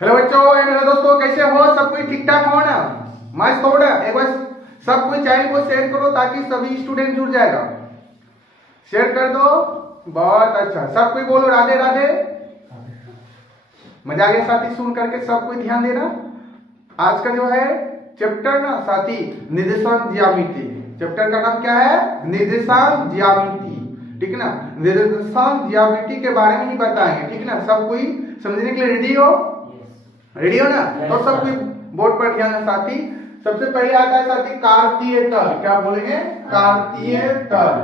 Hello बच्चों hello दोस्तों, कैसे हो? सब कोई ठीक ठाक हो ना? मस्त हो ना? एक बार सब कोई चैनल को शेयर करो ताकि सभी स्टूडेंट जुड़ जाएगा। शेयर कर दो। बहुत अच्छा। सब कोई बोलो राधे राधे। मजा आ गया साथी सुन करके? सब कोई ध्यान देना। आज का जो है चैप्टर ना साथी, निर्देशांक ज्यामिति। चैप्टर का नाम क्या है? निर्देशांक ज्यामिति। ठीक है ना? निर्देशांक ज्यामिति के बारे में ही बताएंगे। ठीक है ना? सब कोई समझने के लिए रेडी हो? रेडी हो ना? तो सब कोई बोर्ड पर ध्यान है साथी। सबसे पहले आता है साथी कार्तीय तल। क्या बोलेंगे? कार्तीय तल।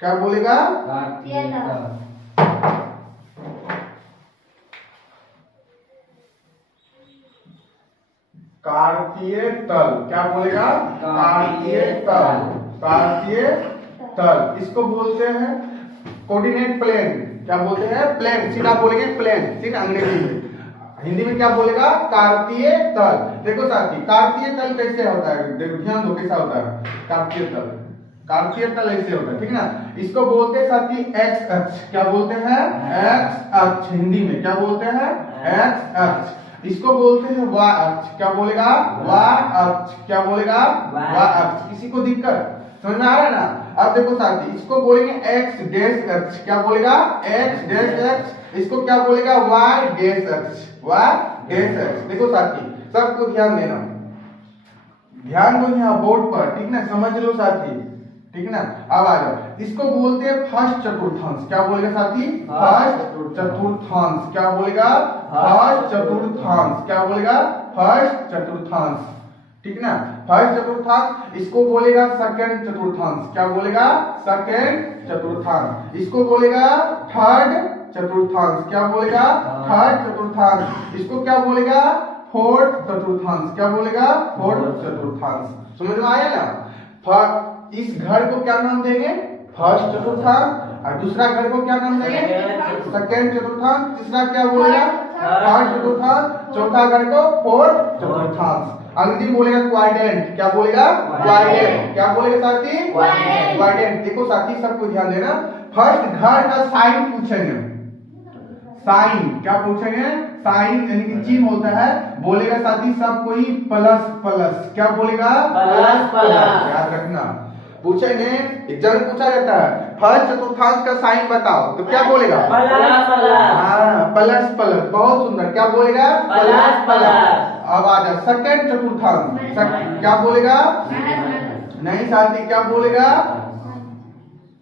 क्या बोलेगा? कार्तीय तल। कार्तीय तल। क्या बोलेगा? कार्तीय तल। कार्तीय तल इसको बोलते हैं कोऑर्डिनेट प्लेन। क्या बोलते हैं? प्लेन। सीधा बोलेंगे प्लेन। ठीक है? अंग्रेजी में। हिंदी में क्या बोलेगा? कार्तीय तल। देखो साथी, कार्तीय तल कैसे होता है? देखो ध्यान दो कैसा होता है कार्तीय तल। कार्तीय तल ऐसे होता है। ठीक है ना? इसको बोलते हैं साथी एक्स अक्ष। क्या बोलते हैं? एक्स अक्ष। हिंदी में क्या बोलते हैं? एक्स अक्ष। इसको बोलते हैं वाय अक्ष। क्या बोलेगा? वाय अक्ष। क्या बोलेगा? वाय अक्ष। किसी को दिक्कत समझ में आ रहा है ना? अब देखो साथी, इसको बोलेंगे एक्स डैश अक्ष। क्या बोलेगा? एक्स डैश अक्ष। इसको क्या बोलेगा? वाई डैश अक्ष। वाई डैश अक्ष। देखो साथी, सबको ध्यान देना। ध्यान दो यहाँ बोर्ड पर। ठीक ना? समझ लो साथी। ठीक ना? अब आ जाओ। इसको बोलते हैं फर्स्ट चतुर्थांश। क्या बोलेगा साथी? फर्स्ट चतुर्थांश। क्या बोलेगा? फर्स्ट चतुर्थांश। क्या बोलेगा? फर्स्ट चतुर्थांश। ठीक ना? फर्स्ट चतुर्थांश। इसको बोलेगा सेकंड चतुर्थांश। क्या बोलेगा? सेकंड चतुर्थांश। इसको बोलेगा थर्ड चतुर्थांश। क्या बोलेगा? थर्ड चतुर्थांश। इसको क्या बोलेगा? फोर्थ चतुर्थांश। क्या बोलेगा? फोर्थ चतुर्थांश। समझ में आया ना? इस घर को क्या नाम देंगे? फर्स्ट चतुर्थांश। और दूसरा घर को क्या नाम देंगे? सेकंड चतुर्थांश। तीसरा क्या बोलेगा? थर्ड चतुर्थांश। चौथा घर को फोर्थ चतुर्थांश। अंग्रेजी बोलेगा क्वाड्रेंट। क्या बोलेगा? क्वाड्रेंट। क्या बोलेगा साथी? क्वाड्रेंट। देखो साथी, सबको ध्यान देना। फर्स्ट घर का साइन पूछेंगे। साइन क्या पूछेंगे? साइन यानी कि चिन्ह होता है। बोलेगा साथी सब कोई प्लस प्लस। क्या बोलेगा? Plus plus. याद रखना। पूछेंगे, एग्जाम में पूछा जाता है फर्स्ट चतुर्थांश का साइन बताओ, तो क्या बोलेगा? Plus plus. हाँ, प्लस प्लस। बहुत सुंदर। क्या बोलेगा? Plus plus. अब आ जा सेकंड चतुर्थांश। क्या बोलेगा? नहीं साथी, क्या बोलेगा?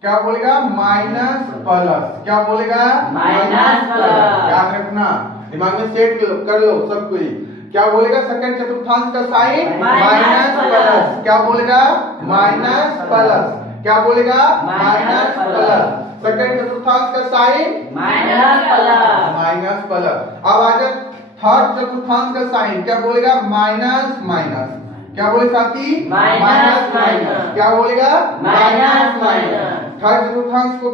क्या बोलेगा? Minus plus. क्या बोलेगा? Minus plus. याद रखना, दिमाग में सेट कर लो सब कोई। क्या बोलेगा? सेकंड चतुर्थांश का साइन माइनस प्लस। क्या बोलेगा? Minus plus. क्या बोलेगा? Minus plus. सेकंड चतुर्थांश का sign minus plus. Minus plus. अब आ जाए थर्ड चतुर्थांश का साइन। क्या बोलेगा? Minus minus. क्या बोले साथी? Minus minus. क्या बोलेगा? Minus minus. थर्ड चतुर्थांश को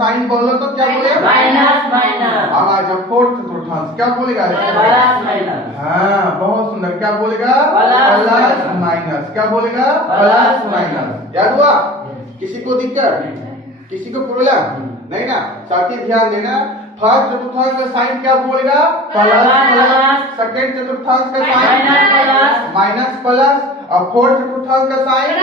साइन बोलो तो क्या बोलेगा? Minus minus. अब आ जाओ फोर्थ चतुर्थांश। क्या बोलेगा? Plus minus. हाँ, बहुत सुंदर। क्या बोलेगा? Plus plus minus. क्या बोलेगा? Plus minus. याद हुआ? किसी को दिक्कत? किसी को प्रॉब्लम नहीं ना? साथी ध्यान देना। फर्स्ट चतुर्थांश का साइन क्या बोलेगा? Plus plus. सेकंड चतुर्थांश का साइन माइनस प्लस। और फोर्थ चतुर्थांश का साइन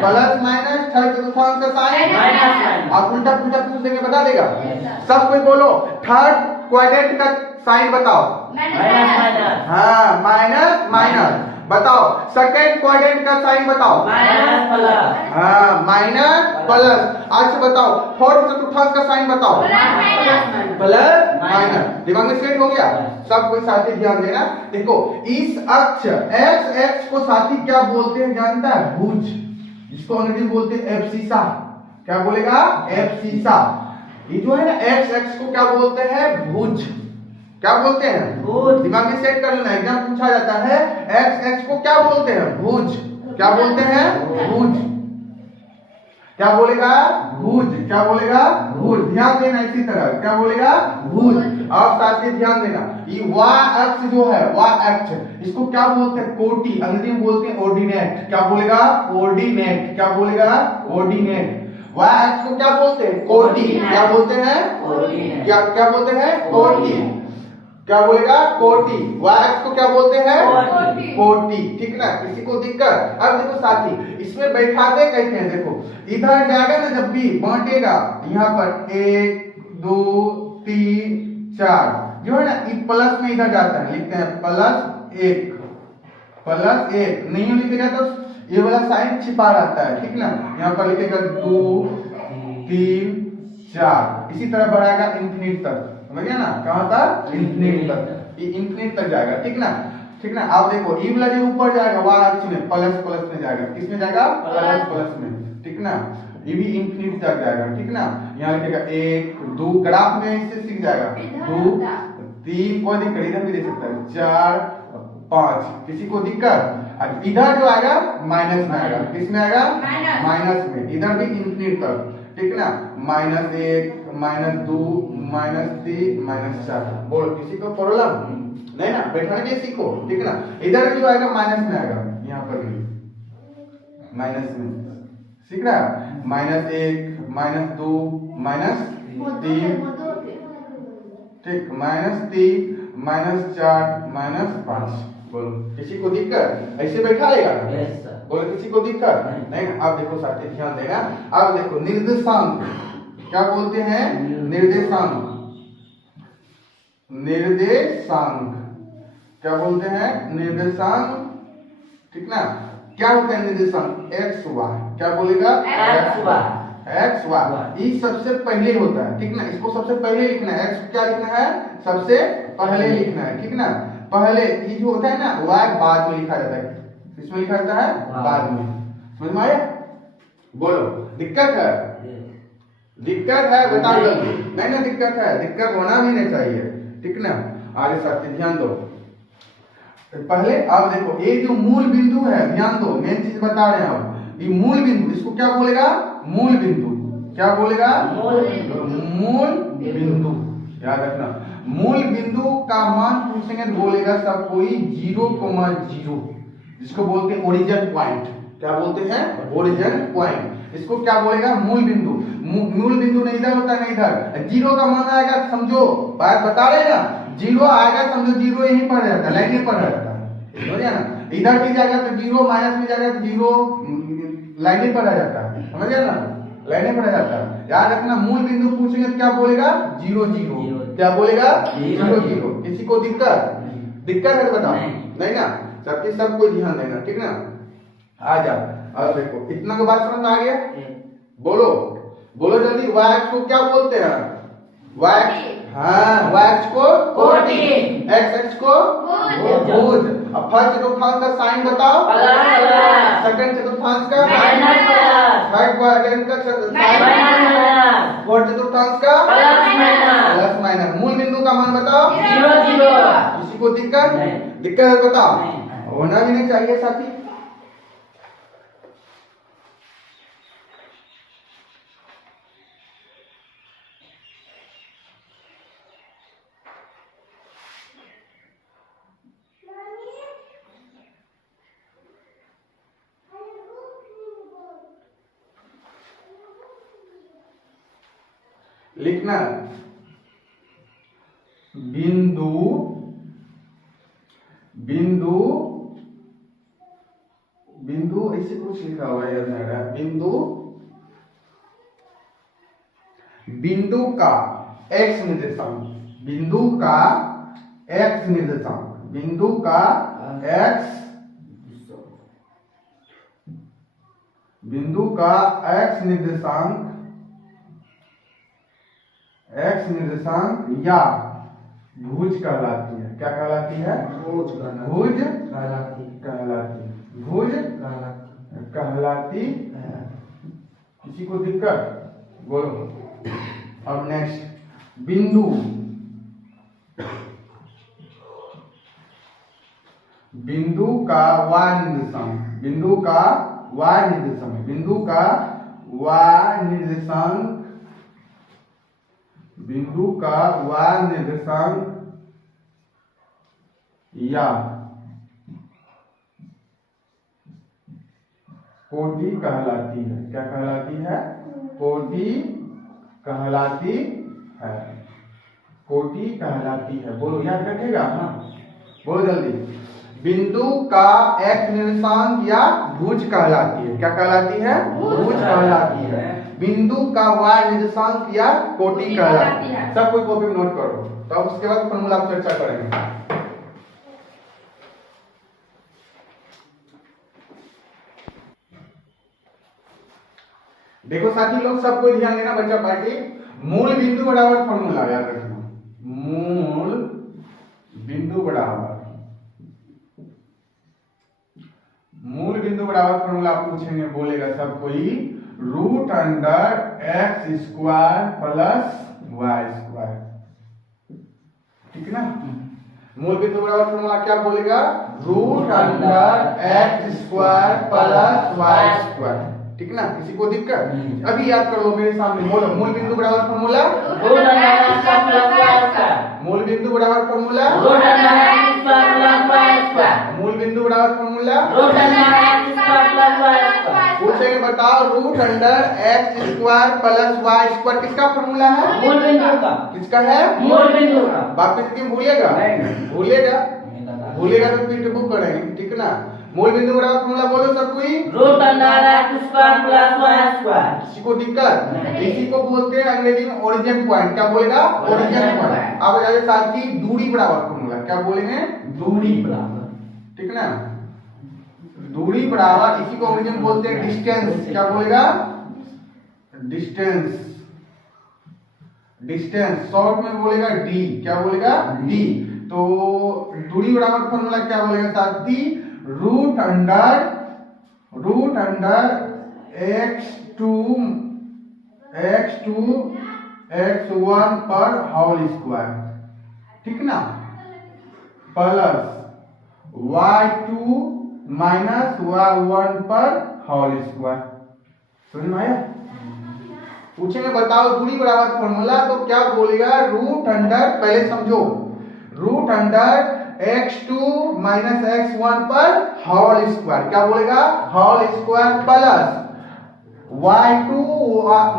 प्लस माइनस। थर्ड चतुर्थांश का साइन माइनस। आप उल्टा पुल्टा पूछ देंगे, बता देगा। सब कोई बोलो थर्ड क्वाड्रेंट का साइन बताओ। Minus minus. हाँ, माइनस माइनस। बताओ सेकंड क्वाड्रेंट का साइन बताओ। Minus plus. हाँ, माइनस प्लस। आज बताओ फोर्थ चतुर्थांश का साइन बताओ। Plus minus. दिमाग में सेट हो गया? सब कोई साथी ध्यान देना। देखो इस अक्ष एक्स एक्स को साथी क्या बोलते हैं जानता है? भुज। जिसको अंग्रेजी बोलते हैं एब्सिसा। क्या बोलेगा? एब्सिसा। ये जो है ना एक्स एक्स को क्या बोलते हैं? भुज। क्या बोलते हैं? भुज। दिमाग में सेट कर लेना, एग्जाम पूछा जाता है एक्स एक्स को क्या बोलते हैं? भुज। क्या बोलते हैं? भुज। क्या बोलेगा? भुज। क्या बोलेगा? भुज। ध्यान देना इसी तरह। क्या बोलेगा? भुज। अब साथी ध्यान देना, ये वाय अक्ष जो है वाय अक्ष, इसको क्या बोलते हैं? कोटि। अंग्रेजी में बोलते हैं ऑर्डिनेट। क्या बोलेगा? ऑर्डिनेट। क्या बोलेगा? ऑर्डिनेट। वाय अक्ष को क्या बोलते हैं? कोटि। क्या बोलते हैं? क्या क्या बोलते हैं? कोटि। क्या बोलेगा? कोटि। वाक्स को क्या बोलते हैं? कोटि। कोटि। ठीक ना? किसी को दिक्कत? अब देखो साथी, इसमें बैठाते कहते हैं, देखो इधर जाएगा ना, जब भी बांटेगा यहाँ पर 1 2 3 4 जो है ना, ये प्लस में इधर जाता है, लिखते हैं +1 +1। नहीं लिखेगा तो ये वाला साइन छिपा रहता है, ठीक ना? यहाँ पर लिखेगा 2 3 4, इसी तरह बढ़ाएगा इंफिनिट तक, समझ गया ना? कहां तक? इंफिनिट तक, ये इंफिनिट तक जाएगा, ठीक ना? ठीक ना? आप देखो ये वाला जो ऊपर जाएगा वह अक्ष में प्लस प्लस में जाएगा, किस में जाएगा? प्लस प्लस में, ठीक ना? ये भी इंफिनिट तक जाएगा, ठीक ना? यहाँ लिखेगा 1 2, ग्राफ में इससे सीख जाएगा 2 3, कोई दिक्कत इधर भी दे सकता है 4 5, किसी को दिक्कत? इधर जो आएगा माइनस में आएगा, किस में आएगा? माइनस में। इधर भी इंफिनिट तक, ठीक ना? -1 -2 -3 -4। बोल, किसी को प्रॉब्लम नहीं ना? बैठाने के सीखो, ठीक ना? इधर जो आएगा माइनस में आएगा, यहाँ पर भी माइनस में, सीख रहा है? -1 -2 -3, ठीक, -3 -4 -5। बोलो, किसी को दिक्कत? ऐसे बैठा लेगा ना? Yes sir. बोलो, किसी को दिक्कत नहीं ना? अब देखो साथी, ध्यान देना। अब देखो निर्देशांक क्या बोलते हैं? निर्देशांक। निर्देशांक क्या बोलते हैं? निर्देशांक, ठीक ना? क्या होता है निर्देशांक? x y। क्या बोलेगा? x y। ये सबसे पहले होता है, ठीक ना? इसको सबसे पहले लिखना है। x क्या लिखना है? सबसे पहले लिखना है, ठीक ना? पहले ये जो होता है ना, y बाद में लिखा जाता है। किसमें लिखा जाता है? बाद में। समझ में आया? बोलो, दिक्कत है? दिक्कत है? बता जल्दी। नहीं ना दिक्कत है? दिक्कत होना भी नहीं चाहिए, ठीक ना? आगे साथी ध्यान दो। पहले अब देखो, ये जो मूल बिंदु है, ध्यान दो, मेन चीज बता रहे हैं हम। ये मूल बिंदु, इसको क्या बोलेगा? मूल बिंदु। क्या बोलेगा? मूल बिंदु। याद रखना, मूल बिंदु का मान पूछेंगे तो बोलेगा सब कोई 0,0, जिसको बोलते हैं ओरिजिन पॉइंट। क्या बोलते हैं? Origin point. इसको क्या बोलेगा? मूल बिंदु। मूल बिंदु नहीं इधर होता, नहीं इधर। 0 का मान आएगा, समझो बात बता रहे ना, 0 आएगा, समझो 0 यहीं पर रहता है, लाइन पर रहता है, समझ गया ना? इधर भी जाएगा तो 0, माइनस में जाएगा तो 0 लाइन पर आ जाता है, समझ गया ना? लाइन पर आ जाता है। याद रखना, मूल बिंदु पूछेंगे तो क्या बोलेगा? 0 0। क्या बोलेगा? 0 0। किसी को दिक्कत? दिक्कत है तो बताओ। नहीं ना? सबकी सब कोई ध्यान देना, ठीक ना? आ जा। अब देखो, इतना का बात समझ आ गया? बोलो, बोलो जल्दी। वाक्स को क्या बोलते हैं? वाक्स, हाँ, वाक्स को कोटि। एक्स को भुज। अब फर्स्ट चतुर्थांश का साइन बताओ। सेकंड चतुर्थांश का, थर्ड क्वाड्रेंट का साइन, फोर्थ चतुर्थांश का प्लस माइनस। मूल बिंदु का मान बताओ। 0 0। किसी को दिक्कत? दिक्कत है बताओ। होना भी नहीं चाहिए साथी। लिखना बिंदु, बिंदु, बिंदु ऐसे कुछ लिखा हुआ है यार, बिंदु, बिंदु का x निर्देशांक, बिंदु का x निर्देशांक, बिंदु का x, बिंदु का x निर्देशांक, x निर्देशांक या भुज कहलाती है। क्या कहलाती है? भुज कहलाती, भुज कहलाती है। किसी को दिक्कत? बोलो। अब नेक्स्ट, बिंदु, बिंदु का y निर्देशांक, बिंदु का y निर्देशांक, बिंदु का y निर्देशांक, बिंदु का y निर्देशांक या कोटि कहलाती है। क्या कहलाती है? कोटि कहलाती है। कोटि कहलाती है। बोलो, याद रखेगा। बोलो जल्दी। बिंदु का एक्स निर्देशांक या भुज कहलाती है। क्या कहलाती है? भुज कहलाती है। बिंदु का वाई निर्देशांक या कोटि कहलाती है। सब कोई कॉपी में नोट करो, तब उसके बाद फॉर्मूला पर चर्चा करेंगे। देखो साथी लोग, सबको ध्यान देना बच्चा पार्टी। मूल बिंदु बराबर फॉर्मूला याद रखना। मूल बिंदु बराबर फॉर्मूला पूछेंगे, बोलेगा सब कोई root under x square plus y square. ठीक ना? मूल बिंदु बराबर फॉर्मूला क्या बोलेगा? Root under x square plus y square. ठीक ना? किसी को दिक्कत? अभी याद कर लो मेरे सामने। बोलो, मूल बिंदु बराबर फॉर्मूला। मूल बिंदु बराबर फॉर्मूला। मूल बिंदु बराबर फॉर्मूला। पूछेंगे बताओ, root under x square plus y square किसका फॉर्मूला है? मूल बिंदु का। किसका है? मूल बिंदु का। वापिस क्यों भूलिएगा? भूलेगा तो फिर बुक करेंगे। ठीक ना? मूल बिंदु बराबर फॉर्मूला बोलो सब कोई। Root under x square plus y square. किसी को दिक्कत? इसी को बोलते हैं अंग्रेजी में ओरिजिन पॉइंट। क्या बोलेगा? Origin point. अब जाए साथी, दूरी बराबर फॉर्मूला। क्या बोलेंगे? दूरी बराबर। ठीक ना? दूरी बराबर, इसी को ओरिजिन बोलते हैं डिस्टेंस। क्या बोलेगा? डिस्टेंस। डिस्टेंस शॉर्ट में बोलेगा डी। क्या बोलेगा? डी। तो दूरी बराबर फॉर्मूला क्या बोलेगा साथी? रूट अंडर x1 पर होल स्क्वायर। ठीक ना? प्लस y2 माइनस y1 पर होल स्क्वायर। समझ में आया? पूछेंगे बताओ दूरी बराबर फॉर्मूला, तो क्या बोलेगा? रूट अंडर, पहले समझो, root under x2 minus x1 पर होल स्क्वायर। क्या बोलेगा? Whole square plus y2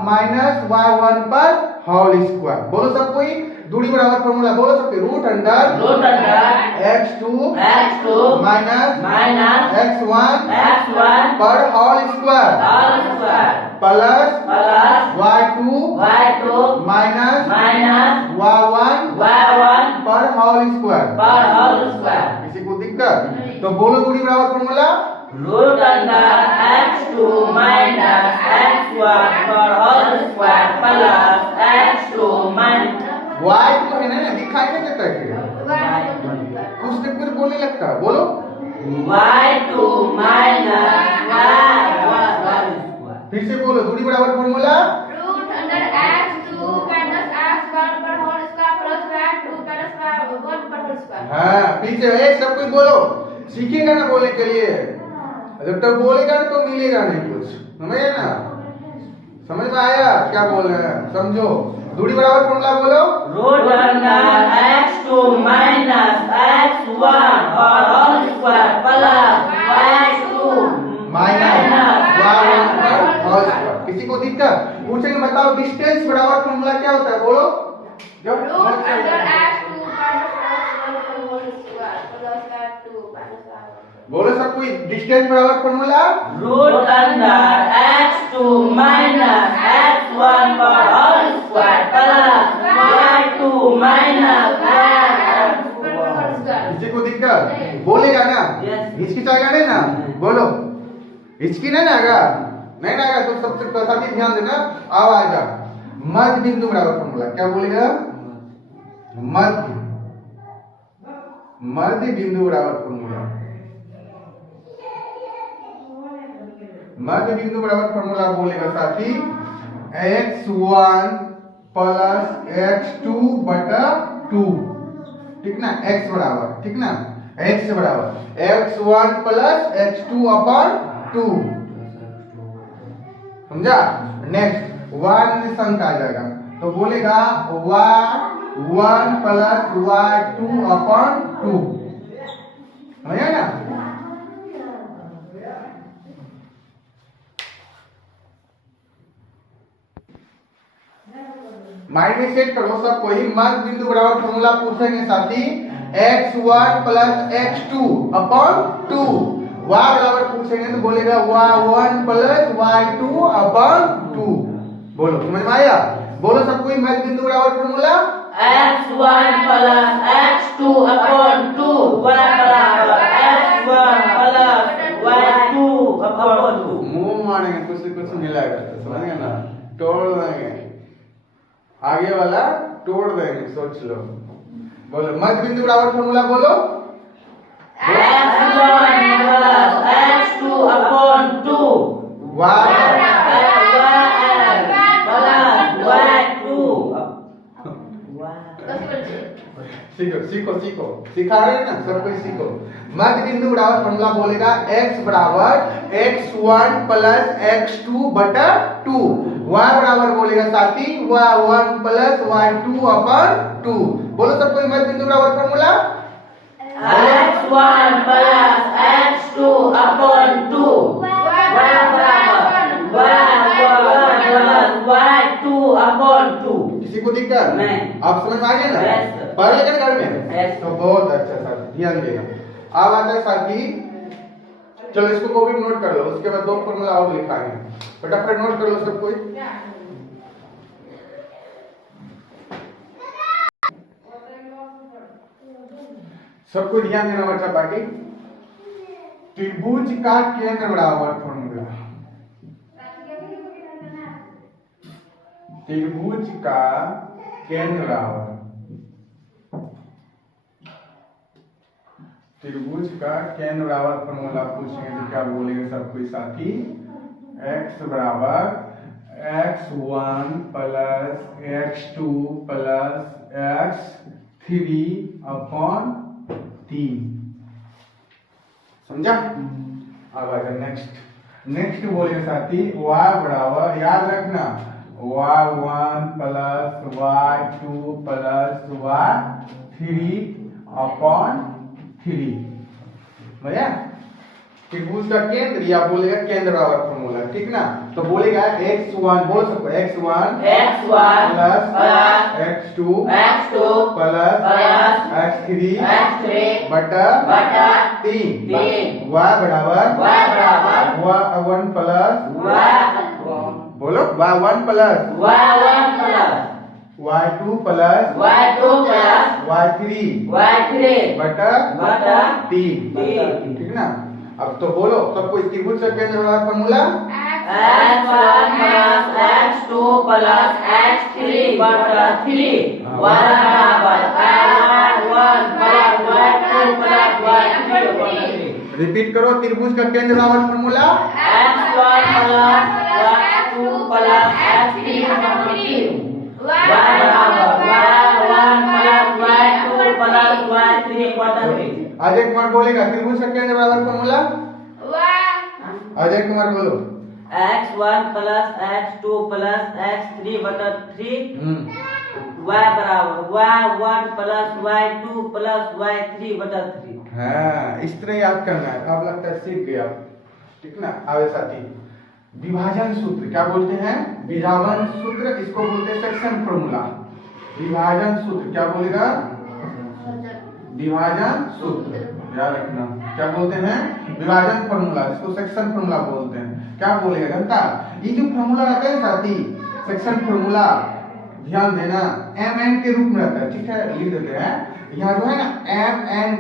minus y1 पर होल स्क्वायर। बोलो सब कोई, दूरी बराबर फॉर्मूला बोलो सबके। Root under x2 minus x1 पर whole square plus y2 minus y1 पर होल स्क्वायर। किसी को दिक्कत? तो बोलो दूरी बराबर formula. Root under x2 minus x1 पर whole square plus x2 minus y2 है ना, दिखाई नहीं देता है? कुछ न कुछ बोलने लगता है। बोलो, y2 माइनस y1। फिर से बोलो, दूरी बराबर formula. Root under x2 minus x1 पर whole square plus y2 minus y1 पर होल स्क्वायर। हाँ, फिर से एक सब कुछ बोलो। सीखेगा ना बोलने के लिए, जब तक बोलेगा ना तो मिलेगा नहीं कुछ। समझे ना? समझ में आया क्या बोल रहे हैं? समझो। दूरी बराबर फॉर्मूला बोलो। Root under x2 minus x1 पर whole square plus y2 minus y1 पर होल स्क्वायर। किसी को दिक्कत? पूछेंगे बताओ डिस्टेंस बराबर फॉर्मूला क्या होता है? बोलो। जब root under x2 minus x1 पर whole square plus y2 minus y1। बोलो सब कोई, डिस्टेंस बराबर formula. Root under x2 minus x1 पर whole square plus y2 minus y1 पर होल स्क्वायर। किसी को दिक्कत? बोलेगा ना? हिचकिचाएगा नहीं ना? बोलो, हिचकी नहीं ना आएगा? नहीं ना आएगा तो सबसे साथी ध्यान देना, अब आएगा मध्य बिंदु बराबर फॉर्मूला। क्या बोलेगा? मध्य बिंदु बराबर फॉर्मूला। मध्य बिंदु बराबर फॉर्मूला बोलेगा साथी x1 प्लस x2 बटा 2। ठीक ना? x बराबर, ठीक ना, x बराबर x1 प्लस x2 अपन 2। समझा? नेक्स्ट y निशान आ जाएगा, तो बोलेगा y1 प्लस y2 अपन 2। समझा ना? माइंड में सेट करो सब कोई। मध्य बिंदु बराबर फॉर्मूला पूछेंगे साथी x1 plus x2 upon 2। y बराबर पूछेंगे तो बोलेगा y1 प्लस y2 अपॉन 2। बोलो समझ में आया? बोलो सब कोई मध्य बिंदु बराबर formula x1 plus x2 upon 2 y बराबर x1 प्लस y2 अपॉन 2। मुंह मारेंगे कुछ से कुछ मिलाएगा तो समझ गए ना, तोड़ देंगे आगे वाला, तोड़ देंगे, सोच लो। बोलो मध्य बिंदु बराबर फॉर्मूला बोलो x1 plus x2 upon 2 y सीखो सीखो सीखो, सिखा रहे हैं ना सब कोई सीखो। मध्य बिंदु बराबर फॉर्मूला बोलेगा x बराबर x1 प्लस x2 बटा 2। y बराबर बोलेगा साथी y1 प्लस y2 अपॉन 2। बोलो सब कोई मध्य बिंदु बराबर formula x1 plus x2 upon 2 y बराबर y1 प्लस y2 अपॉन 2। किसी को दिक्कत नहीं। आप समझ में आ गए ना? Yes, sir. पढ़ लेकर घर में Yes. तो बहुत अच्छा साथी, ध्यान देना। अब आता है साथी, चलो इसको कॉपी में नोट कर लो, उसके बाद दो फॉर्मूला और लिखाएंगे, फटाफट नोट कर लो सब कोई। सबको ध्यान देना बच्चा बाकी। त्रिभुज का केंद्र बराबर फॉर्मूला, त्रिभुज का केंद्र बराबर, त्रिभुज का केंद्र बराबर फॉर्मूला पूछेंगे तो क्या बोलेंगे सब कोई साथी x बराबर x1 plus x2 plus x3 upon 3। समझा? अब आगे नेक्स्ट बोलेंगे साथी y बराबर, याद रखना y1 plus y2 plus y3 upon 3। भैया त्रिभुज का केंद्र या बोलेगा केंद्र बराबर फॉर्मूला, ठीक ना? तो बोलेगा x1, बोल सकते x1 plus x2 plus x3 बटा 3। y बराबर y1 प्लस बोलो y1 plus y2 plus y3 बटा 3। ठीक ना? अब तो बोलो सबको त्रिभुज का केंद्र बराबर formula x1 plus x2 plus x3 बटा 3 y बराबर y1 plus y2 plus y3 बटा 3। रिपीट करो त्रिभुज का केंद्र बराबर formula x1 plus x2 plus x3 बटा 3 y बराबर y1 plus y2 plus y3 बटा 3। अजय कुमार बोलेगा त्रिभुज का केंद्र बराबर फॉर्मूला। अजय कुमार बोलो x1 plus x2 plus x3 बटा 3 y बराबर y1 plus y2 plus y3 बटा 3। हाँ, इस तरह याद करना है। अब लगता है सीख गया, ठीक ना? आवे साथी विभाजन सूत्र क्या बोलते हैं? विभाजन सूत्र, इसको बोलते हैं सेक्शन फॉर्मूला। विभाजन सूत्र क्या बोलेगा? विभाजन सूत्र, याद रखना। क्या बोलते हैं? विभाजन फॉर्मूला, इसको सेक्शन फॉर्मूला बोलते हैं। क्या बोलेगा जनता? ये जो फॉर्मूला रहता है साथी सेक्शन फॉर्मूला, ध्यान देना, एम एन के रूप में रहता है, ठीक है? लिख देते हैं यहाँ जो है ना एम एन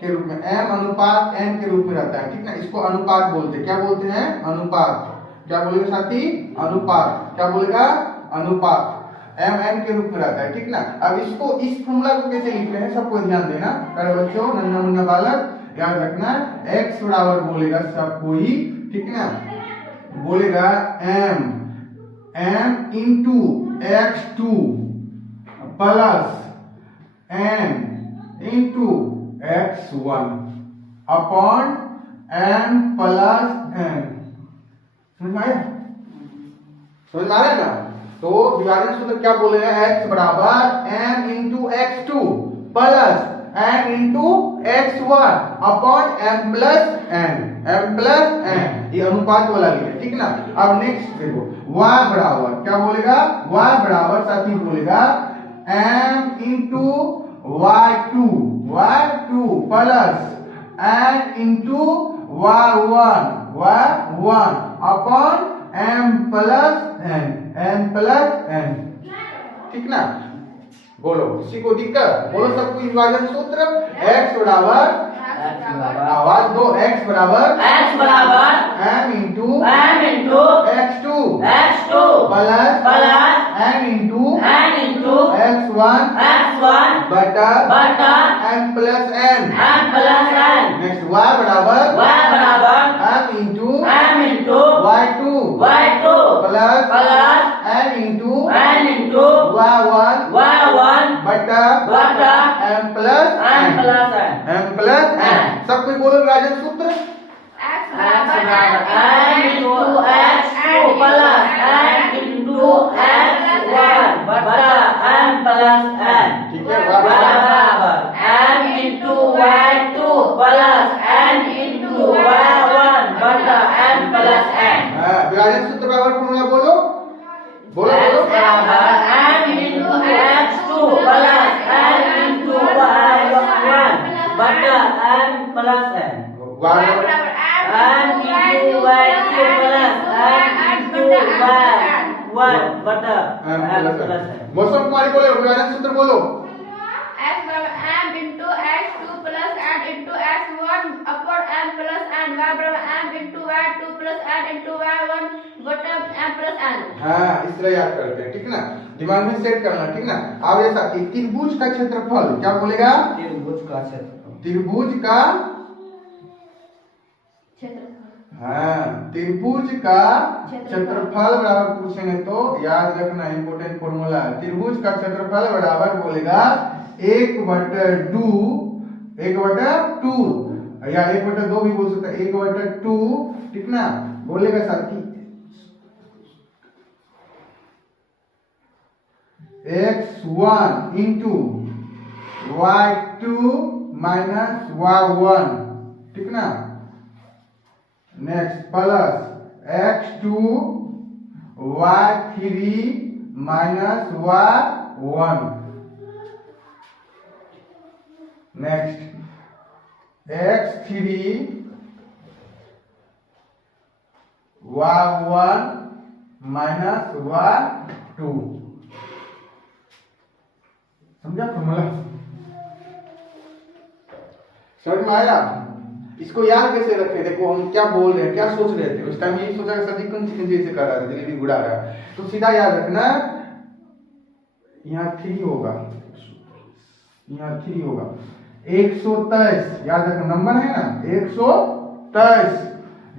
के रूप में, एम अनुपात एन के रूप में रहता है, ठीक ना? इसको अनुपात बोलते हैं। क्या बोलते हैं? अनुपात। क्या बोलेगा साथी? अनुपात। क्या बोलेगा? अनुपात। एम एन के रूप में रहता है, ठीक ना? अब इसको, इस फॉर्मूला को कैसे लिखते हैं सबको ध्यान देना। अरे बच्चों, नन्हा मुन्ना बालक याद रखना, x बराबर बोलेगा सब कोई, ठीक ना? बोलेगा m into x2 plus n into x1 upon m plus n। समझ में आया? समझ में आ रहा है ना? तो विभाजन सूत्र क्या बोलेगा? x बराबर m into x2 plus n into x1 upon m plus n, ये अनुपात वाला लिया, ठीक ना। अब नेक्स्ट देखो y बराबर क्या बोलेगा, y बराबर साथी बोलेगा m into y2 plus n into y1 upon m plus n, ठीक ना। बोलो, किसी को दिक्कत, बोलो सबको विभाजन सूत्र x बराबर, आवाज दो, x बराबर m into x2 plus n into x1 बटा m plus n। Next y बराबर m into y2 plus n into y1 बटा m प्लस n। सब कोई बोलो विभाजन सूत्र। ठीक है, विभाजन सूत्र बराबर फॉर्मूला बोलो, मौसम कुमारी बोलो विभाजन सूत्र बोलो। x बराबर m into x2 plus n into x1 upon m plus n, y बराबर m into y2 plus n into y1 बटा m plus n। हाँ, इस तरह याद करते हैं, ठीक ना, दिमाग में सेट करना, ठीक ना। अब ऐसा कि त्रिभुज का क्षेत्रफल क्या बोलेगा, त्रिभुज का हाँ, त्रिभुज का क्षेत्रफल बराबर पूछेंगे तो याद रखना, इंपोर्टेंट फॉर्मूला। त्रिभुज का क्षेत्रफल बराबर बोलेगा 1/2 या 1/2 भी बोल सकता है, 1/2, ठीक ना, बोलेगा साथी x1 into y2 minus y1, ठीक ना। Next plus x2 y3 minus y1, next x3 y1 minus y2। समझा फॉर्मूला, समझ में आया। इसको याद कैसे रखें, देखो हम क्या बोल रहे हैं, क्या सोच रहे थे उस टाइम, यही सोचा सदी कौन सी चीज कर रहा था, जलेबी उड़ा रहा है, तो सीधा याद रखना यहाँ 3 होगा, यहाँ 3 होगा, 123 याद रखना, नंबर है ना, 123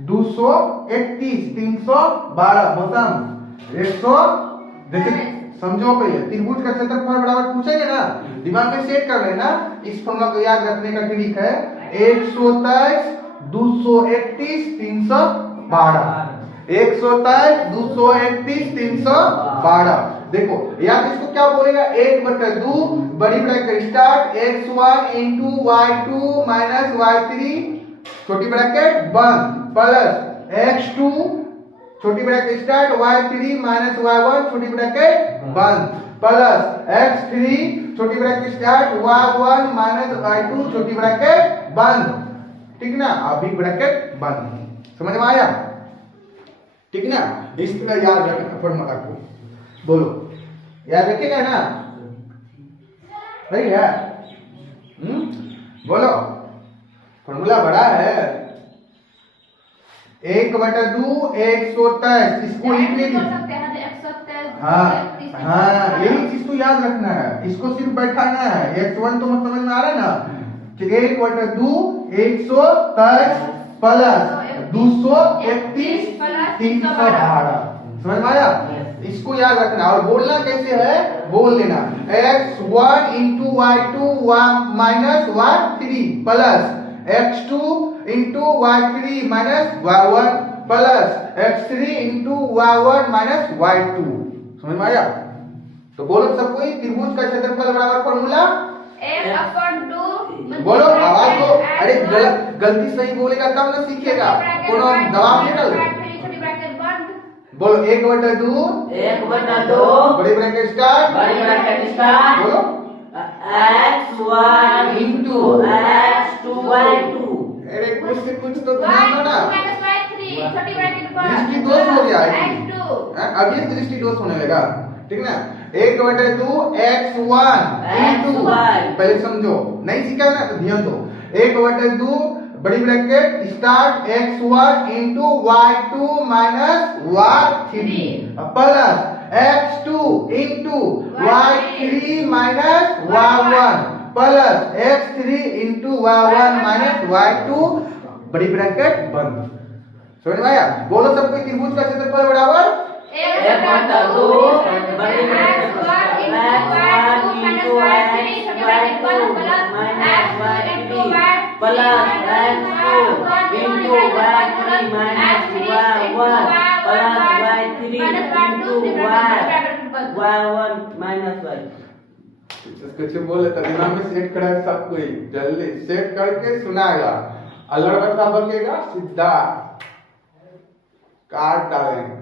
231 312 मौसम 100। जैसे समझो पहले त्रिभुज का क्षेत्रफल बराबर पूछेंगे ना, दिमाग में सेट कर लेना, इस फॉर्मूला को याद रखने का ट्रिक है 123 231 312, 123 231 312। देखो याद, इसको क्या बोलेगा, 1/2 बड़ी bracket start x1 into y2 minus y3 छोटी ब्रैकेट बंद प्लस x2 छोटी bracket start y3 minus y1 छोटी ब्रैकेट बंद प्लस x3 छोटी bracket start y1 minus y2 छोटी ब्रैकेट बंद, ठीक ना, अभी ब्रैकेट बंद। समझ में आया, ठीक ना। इस तरह याद रखना फॉर्मूला को, बोलो याद रखेगा ना, सही है। बोलो, फॉर्मूला बड़ा है, 1/2 123, इसको लिखने की, हाँ यही चीज तो याद रखना है, इसको सिर्फ बैठाना है, x1 तो समझ में आ रहा है ना, 1/2 123 प्लस 231 312, समझ में आया। इसको याद रखना और बोलना कैसे है, बोल लेना x1 into y2 minus y3 plus x2 into y3 minus y1 plus x3 into y1 minus y2। समझ में आया। तो बोलो सब कोई, त्रिभुज का क्षेत्रफल बराबर फॉर्मूला 1/2 बोलो आवाज दो। अरे गलती सही बोलेगा तब ना सीखेगा, कोनो दबाव नहीं डाल। छोटी ब्रैकेट बंद। बोलो 1/2 बड़ी ब्रैकेट स्टार्ट बोलो x1 into x2 y2। अरे कुछ से कुछ तो ध्यान दो ना। -y3 छोटी ब्रैकेट बंद। दृष्टि दोष हो गया है x2 अब ये दृष्टि दोष होने लगा, ठीक ना। 1/2 x1 into पहले समझो, नहीं सीखा ना तो ध्यान दो। 1/2 बड़ी bracket start x1 into y2 minus y3 plus x2 into y3 minus y1 plus x3 into y1 minus y2 बड़ी ब्रैकेट बंद। समझ में आया? बोलो सबको त्रिभुज का क्षेत्रफल बराबर 1/2 बड़ी ब्रैकेट कुछ बोले तो दिमाग में सेट करा सब कोई जल्दी सेट करके सुनाएगा। अलग बता बकेगा सीधा काट डालेंगे।